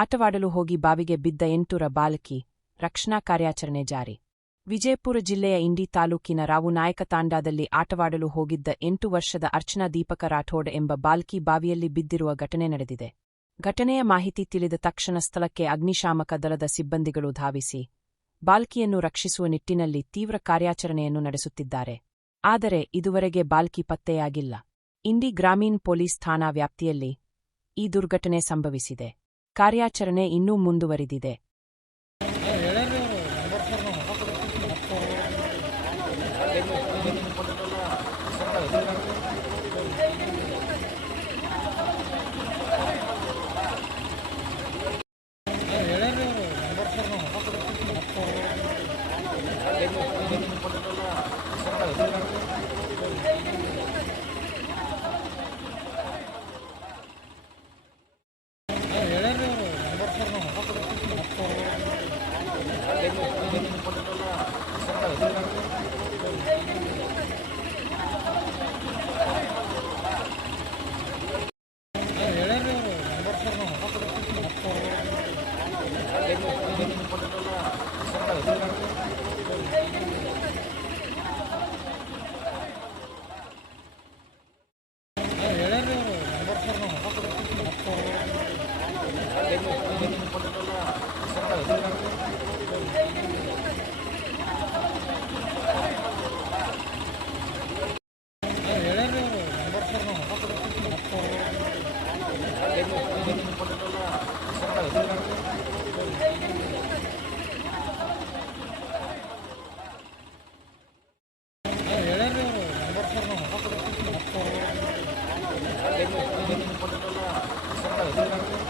ಆಟವಾಡಲು ಹೋಗಿ ಬಾವಿಗೆ ಬಿದ್ದ 8ರ ಬಾಲಕಿ, ರಕ್ಷಣಾ ಕಾರ್ಯಾಚರಣೆ ಜಾರಿ. ವಿಜಯಪುರ ಜಿಲ್ಲೆಯ ಇಂಡಿ ತಾಲೂಕಿನ ರಾವುನಾಯಕ ತಾಂಡಾದಲ್ಲಿ ಆಟವಾಡಲು ಹೋಗಿದ್ದ 8 ವರ್ಷದ ಅರ್ಚನಾ ದೀಪಕ ರಾಠೋಡ್ ಎಂಬ ಬಾಲಕಿ ಬಾವಿಯಲ್ಲಿ ಬಿದ್ದಿರುವ ಘಟನೆ ನಡೆದಿದೆ. ಘಟನೆಯ ಮಾಹಿತಿ ತಿಳಿದ ತಕ್ಷಣ ಸ್ಥಳಕ್ಕೆ ಅಗ್ನಿಶಾಮಕ ದಳದ ಸಿಬ್ಬಂದಿಗಳು ಧಾವಿಸಿ, ಬಾಲಕಿಯನ್ನು ರಕ್ಷಿಸುವ ನಿಟ್ಟಿನಲ್ಲಿ ತೀವ್ರ ಕಾರ್ಯಾಚರಣೆಯನ್ನು ನಡೆಸುತ್ತಿದ್ದಾರೆ. ಆದರೆ ಇದುವರೆಗೆ ಬಾಲಕಿ ಪತ್ತೆಯಾಗಿಲ್ಲ. ಇಂಡಿ ಗ್ರಾಮೀಣ ಪೊಲೀಸ್ ಠಾಣಾ ವ್ಯಾಪ್ತಿಯಲ್ಲಿ ಈ ದುರ್ಘಟನೆ ಸಂಭವಿಸಿದೆ. ಕಾರ್ಯಾಚರಣೆ ಇನ್ನೂ ಮುಂದುವರಿದಿದೆ. Gracias.